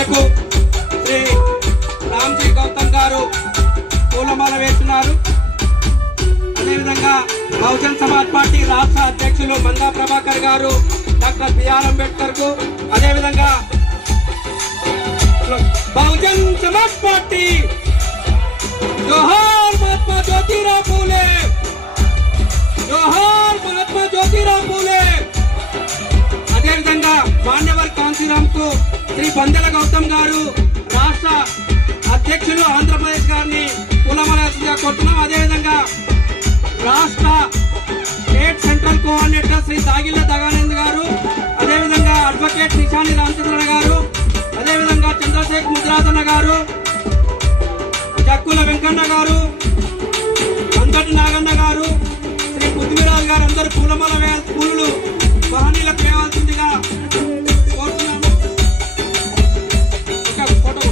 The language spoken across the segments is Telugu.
మేరకు శ్రీ రామ్జీ గౌతమ్ గారు పూలమాల వేస్తున్నారు. అదేవిధంగా బహుజన్ సమాజ్ పార్టీ రాష్ట్ర అధ్యక్షులు మందా ప్రభాకర్ గారు డాక్టర్ బిఆర్ అంబేద్కర్ కు, అదేవిధంగా బహుజన్ సమాజ్ పార్టీ జోహార్ మహాత్మా జ్యోతిరావు ఫూలే, జోహార్ మహాత్మా జ్యోతిరావు ఫూలే. అదేవిధంగా మాన్యవర్ కాంతిరామ్ కు శ్రీ బందెల గౌతమ్ గారు రాష్ట్ర అధ్యక్షులు ఆంధ్రప్రదేశ్ గారిని పూలమాలగా కొడుతున్నాం. అదేవిధంగా రాష్ట్ర స్టేట్ సెంట్రల్ కోఆర్డినేటర్ శ్రీ దాగిల్ల దగానంద్ గారు, అదేవిధంగా అడ్వకేట్ నిశాని రామచంద్ర గారు, అదేవిధంగా చంద్రశేఖర్ ముద్రాసన్న గారు, జక్కుల వెంకన్న గారు, అంతటి నాగన్న గారు, శ్రీ పృథ్వీరాజు గారు అందరూ పూలు మహనీయులకు వేయాల్సిందిగా కోరుతున్నాము. ఫోటో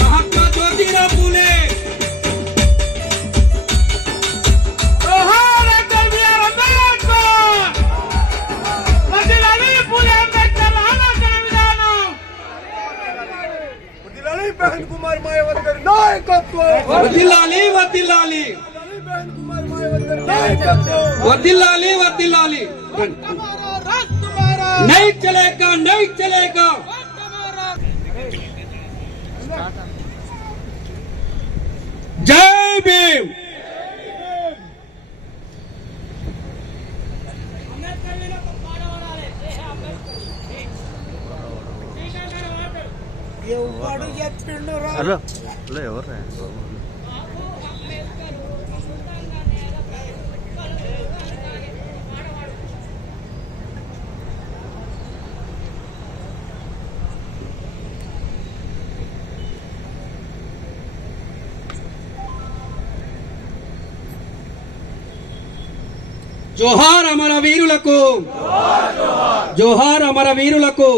మహాత్మా జ్యోతిరావు ఫూలే, बहन कुमार मायावती गारी नायकत्व వర్ధిల్లాలి వర్ధిల్లాలి వర్ధిల్లాలి వర్ధిల్లాలి. नहीं चलेगा नहीं चलेगा. जय भीम. జోహార్ అమర వీరులకు, జోహార్ అమర వీరులకు.